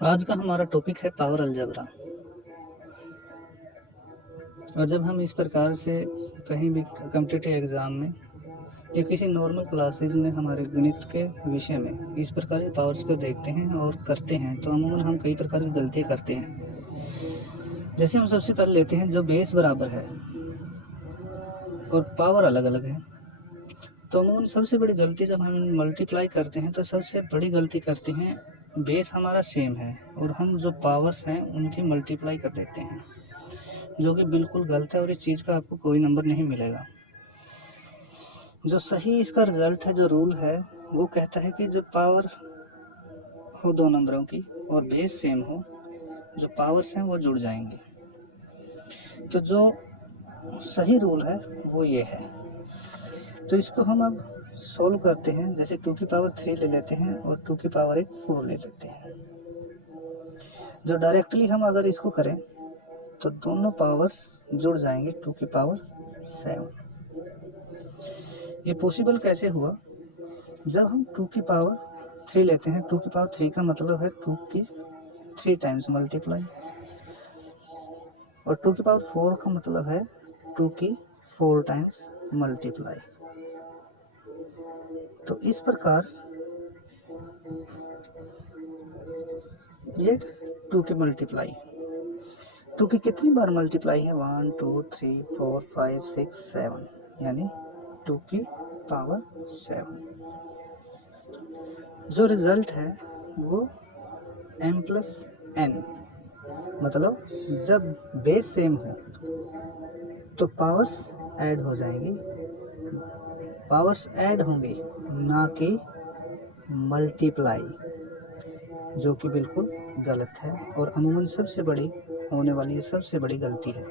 आज का हमारा टॉपिक है पावर अलजेब्रा। और जब हम इस प्रकार से कहीं भी कॉम्पिटिटिव एग्ज़ाम में या किसी नॉर्मल क्लासेस में हमारे गणित के विषय में इस प्रकार के पावर्स को देखते हैं और करते हैं तो अमूमन हम कई प्रकार की गलतियाँ करते हैं। जैसे हम सबसे पहले लेते हैं जब बेस बराबर है और पावर अलग अलग है तो अमूमन सबसे बड़ी गलती जब हम मल्टीप्लाई करते हैं तो सबसे बड़ी गलती करते हैं, बेस हमारा सेम है और हम जो पावर्स हैं उनकी मल्टीप्लाई कर देते हैं, जो कि बिल्कुल गलत है और इस चीज़ का आपको कोई नंबर नहीं मिलेगा। जो सही इसका रिजल्ट है, जो रूल है वो कहता है कि जब पावर हो दो नंबरों की और बेस सेम हो, जो पावर्स हैं वो जुड़ जाएंगे। तो जो सही रूल है वो ये है। तो इसको हम अब सोल्व करते हैं। जैसे 2 की पावर 3 ले लेते हैं और 2 की पावर 4 ले लेते हैं। जो डायरेक्टली हम अगर इसको करें तो दोनों पावर्स जुड़ जाएंगे 2 की पावर 7। ये पॉसिबल कैसे हुआ? जब हम 2 की पावर 3 लेते हैं, 2 की पावर 3 का मतलब है 2 की 3 टाइम्स मल्टीप्लाई, और 2 की पावर 4 का मतलब है 2 की 4 टाइम्स मल्टीप्लाई। तो इस प्रकार ये 2 की मल्टीप्लाई, 2 की कितनी बार मल्टीप्लाई है? 1 2 3 4 5 6 7, यानी 2 की पावर 7। जो रिजल्ट है वो m+n, मतलब जब बेस सेम हो तो पावर्स ऐड हो जाएंगी, पावर्स ऐड होंगी ना कि मल्टीप्लाई, जो कि बिल्कुल गलत है और अमूमन सबसे बड़ी होने वाली ये सबसे बड़ी गलती है।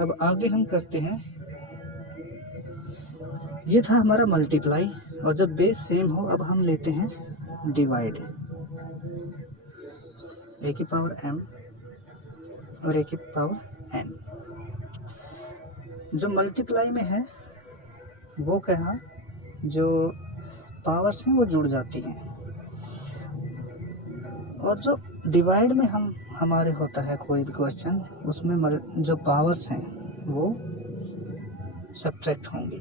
अब आगे हम करते हैं। ये था हमारा मल्टीप्लाई, और जब बेस सेम हो अब हम लेते हैं डिवाइड। a की पावर m और a की पावर n। जो मल्टीप्लाई में है वो कहा, जो पावर्स हैं वो जुड़ जाती हैं, और जो डिवाइड में हम हमारे होता है कोई भी क्वेश्चन, उसमें जो पावर्स हैं वो सब्ट्रैक्ट होंगी।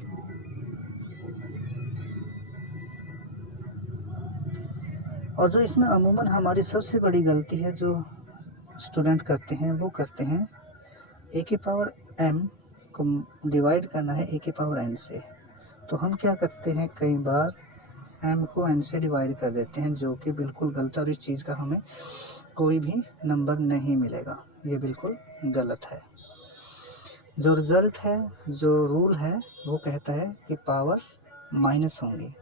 और जो इसमें अमूमन हमारी सबसे बड़ी गलती है जो स्टूडेंट करते हैं, वो करते हैं a की पावर m को डिवाइड करना है a की पावर n से, तो हम क्या करते हैं, कई बार m को n से डिवाइड कर देते हैं, जो कि बिल्कुल गलत है और इस चीज़ का हमें कोई भी नंबर नहीं मिलेगा। ये बिल्कुल गलत है। जो रिज़ल्ट है, जो रूल है वो कहता है कि पावर्स माइनस होंगी।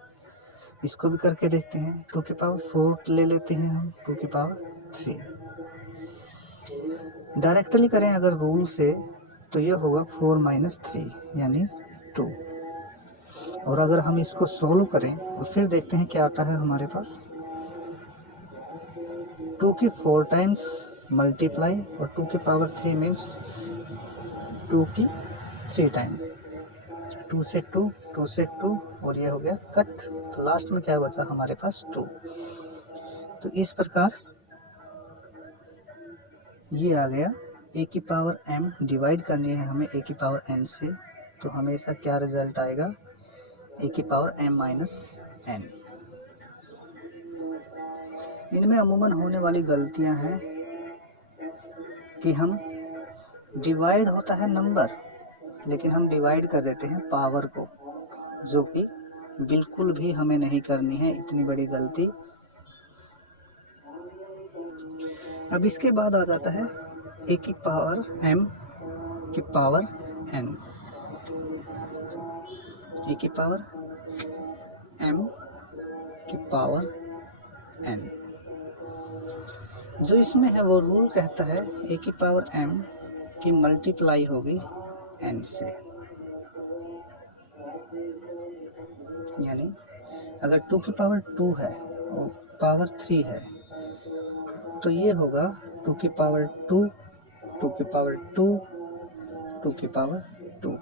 इसको भी करके देखते हैं। 2 की पावर 4 ले लेते हैं हम, 2 की पावर 3। डायरेक्टली करें अगर रूल से तो ये होगा 4 - 3 यानी 2। और अगर हम इसको सोल्व करें और फिर देखते हैं क्या आता है हमारे पास। 2 की 4 टाइम्स मल्टीप्लाई और 2 की पावर 3 मीन्स 2 की 3 टाइम, 2 से 2, 2 से 2, और ये हो गया कट, तो लास्ट में क्या बचा हमारे पास 2। तो इस प्रकार ये आ गया। a की पावर m डिवाइड करनी है हमें a की पावर n से, तो हमेशा क्या रिजल्ट आएगा, a की पावर m - n। इनमें अमूमन होने वाली गलतियां हैं कि हम डिवाइड होता है नंबर, लेकिन हम डिवाइड कर देते हैं पावर को, जो कि बिल्कुल भी हमें नहीं करनी है, इतनी बड़ी गलती। अब इसके बाद आ जाता है a की पावर m की पावर n, a की पावर m की पावर n। जो इसमें है वो रूल कहता है a की पावर m की मल्टीप्लाई होगी n से, यानी अगर 2 की पावर 2 है और पावर 3 है तो ये होगा 2 की पावर 2, 2 की पावर 2, 2 की पावर 2।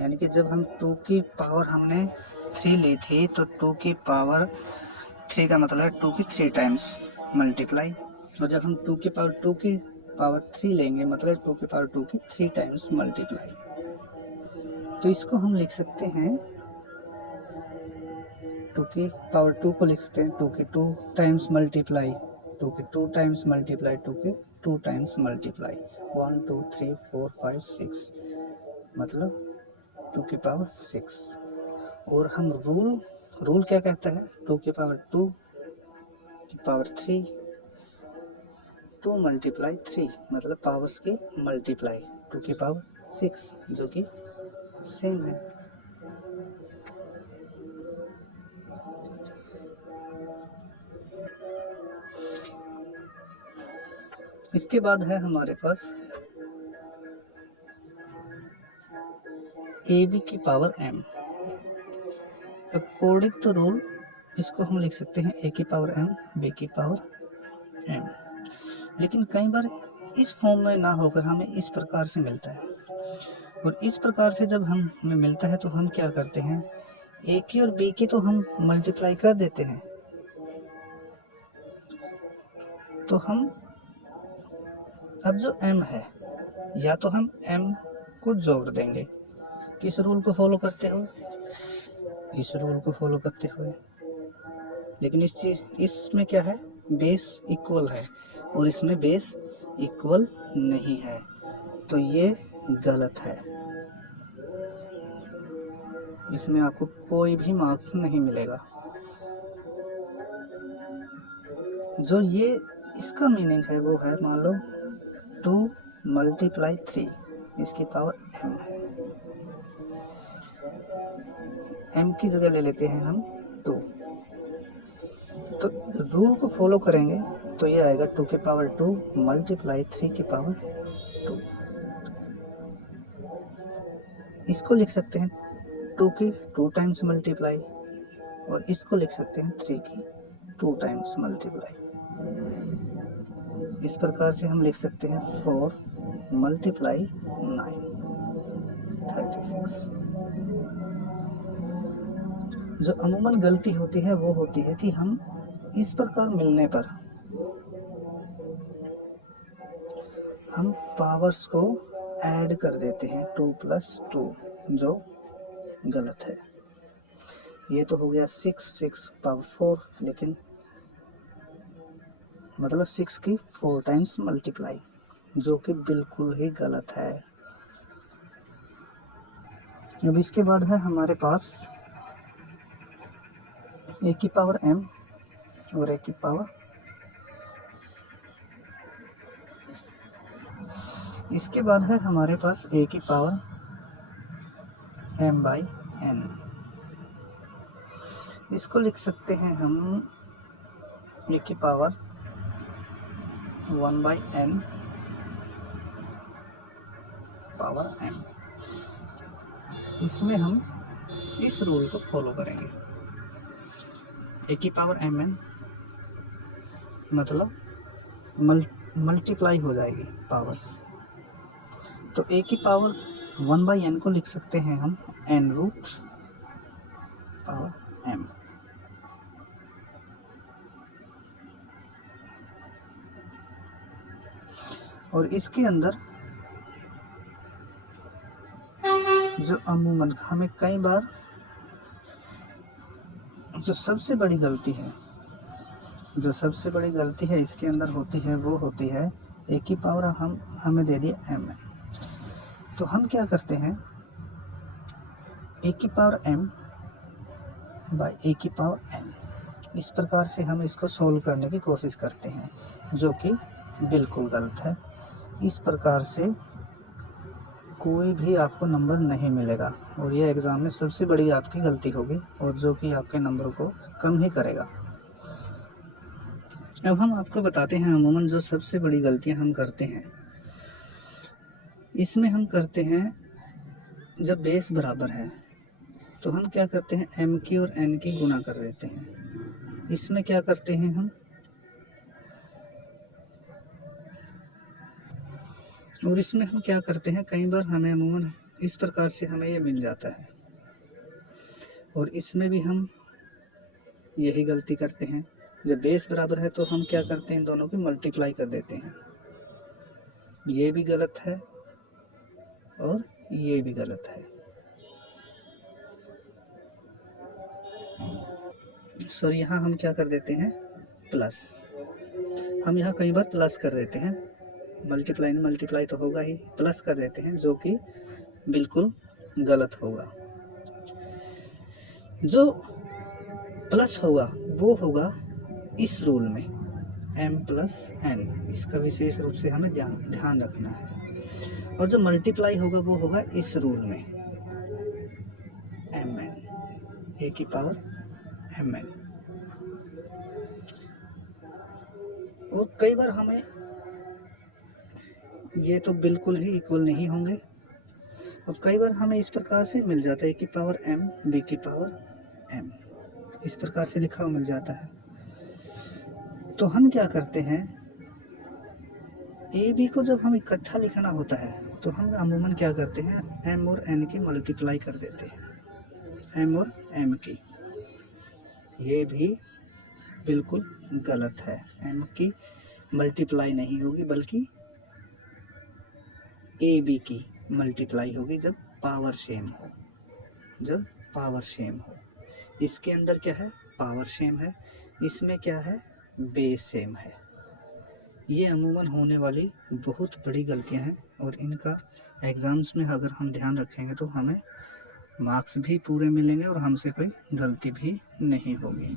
यानी कि जब हम 2 की पावर हमने 3 ली थी तो 2 की पावर 3 का मतलब है 2 की 3 टाइम्स, मल्टीप्लाई, और जब हम 2 की पावर 3 लेंगे मतलब 2 की पावर 2 की 3 टाइम्स मल्टीप्लाई, तो इसको हम लिख सकते हैं 2 की पावर 2 को लिख सकते हैं 2 की 2 टाइम्स मल्टीप्लाई, 2 की 2 टाइम्स मल्टीप्लाई, 2 की 2 टाइम्स मल्टीप्लाई, 1 2 3 4 5 6 मतलब 2 की पावर 6। और हम रूल क्या कहता है, 2 की पावर 2 की पावर 3, 2 मल्टीप्लाई 3 मतलब पावर्स की मल्टीप्लाई, 2 की पावर 6 जो कि सेम है। इसके बाद है हमारे पास AB की power m। According to rule इसको हम लिख सकते हैं A की पावर m, B की पावर m, लेकिन कई बार इस फॉर्म में ना होकर हमें इस प्रकार से मिलता है, और इस प्रकार से जब हमें मिलता है तो हम क्या करते हैं, A की और B की तो हम मल्टीप्लाई कर देते हैं, तो हम अब जो m है या तो हम m को जोड़ देंगे, किस रूल को फॉलो करते हो, इस रूल को फॉलो करते हुए, लेकिन इसमें क्या है, बेस इक्वल है और इसमें बेस इक्वल नहीं है, तो ये गलत है, इसमें आपको कोई भी मार्क्स नहीं मिलेगा। जो ये इसका मीनिंग है वो है, मान लो 2 मल्टीप्लाई 3 इसकी पावर m है, m की जगह ले लेते हैं हम 2, तो रूल को फॉलो करेंगे तो ये आएगा 2 की पावर 2 मल्टीप्लाई 3 की पावर 2। इसको लिख सकते हैं 2 की 2 टाइम्स मल्टीप्लाई, और इसको लिख सकते हैं 3 की 2 टाइम्स मल्टीप्लाई। इस प्रकार से हम लिख सकते हैं 4 मल्टीप्लाई 9 36। जो अमूमन गलती होती है वो होती है कि हम इस प्रकार मिलने पर हम पावर्स को ऐड कर देते हैं 2 + 2, जो गलत है। ये तो हो गया 6 पावर 4, लेकिन मतलब 6 की 4 टाइम्स मल्टीप्लाई, जो कि बिल्कुल ही गलत है। अब इसके बाद है हमारे पास A की पावर m और A की पावर, इसके बाद है हमारे पास A की पावर m/n। इसको लिख सकते हैं हम A की पावर 1/n पावर m। इसमें हम इस रूल को फॉलो करेंगे, A की पावर mn मतलब मल्टीप्लाई हो जाएगी पावर्स, तो A की पावर 1/n को लिख सकते हैं हम n रूट पावर m। और इसके अंदर जो अमूमन हमें कई बार जो सबसे बड़ी गलती है इसके अंदर होती है, वो होती है A की पावर हमें दे दिया m, तो हम क्या करते हैं, A की पावर m बाय A की पावर n, इस प्रकार से हम इसको सोल्व करने की कोशिश करते हैं, जो कि बिल्कुल गलत है। इस प्रकार से कोई भी आपको नंबर नहीं मिलेगा, और ये एग्ज़ाम में सबसे बड़ी आपकी गलती होगी, और जो कि आपके नंबरों को कम ही करेगा। अब हम आपको बताते हैं अमूमन जो सबसे बड़ी गलतियां हम करते हैं। इसमें हम करते हैं जब बेस बराबर है तो हम क्या करते हैं, m की और n की गुना कर देते हैं। इसमें क्या करते हैं हम, और इसमें हम क्या करते हैं, कई बार हमें अमूमन इस प्रकार से हमें ये मिल जाता है, और इसमें भी हम यही गलती करते हैं। जब बेस बराबर है तो हम क्या करते हैं, इन दोनों की मल्टीप्लाई कर देते हैं। ये भी गलत है और ये भी गलत है, सॉरी, यहाँ हम क्या कर देते हैं, प्लस। हम यहाँ कई बार प्लस कर देते हैं, मल्टीप्लाई में मल्टीप्लाई तो होगा ही, प्लस कर देते हैं, जो कि बिल्कुल गलत होगा। जो प्लस होगा वो होगा इस रूल में, m+n, इसका विशेष रूप से हमें ध्यान रखना है। और जो मल्टीप्लाई होगा वो होगा इस रूल में, mn, a की पावर mn। और कई बार हमें ये तो बिल्कुल ही इक्वल नहीं होंगे, और कई बार हमें इस प्रकार से मिल जाता है, a की पावर m, b की पावर m, इस प्रकार से लिखा हुआ मिल जाता है। तो हम क्या करते हैं, ए बी को जब हम इकट्ठा लिखना होता है तो हम अमूमन क्या करते हैं, m और n की मल्टीप्लाई कर देते हैं, m और m की। ये भी बिल्कुल गलत है, m की मल्टीप्लाई नहीं होगी बल्कि ए बी की मल्टीप्लाई होगी जब पावर सेम हो, जब पावर सेम हो। इसके अंदर क्या है, पावर सेम है, इसमें क्या है, बेस सेम है। ये अमूमन होने वाली बहुत बड़ी गलतियां हैं, और इनका एग्ज़ाम्स में अगर हम ध्यान रखेंगे तो हमें मार्क्स भी पूरे मिलेंगे और हमसे कोई गलती भी नहीं होगी।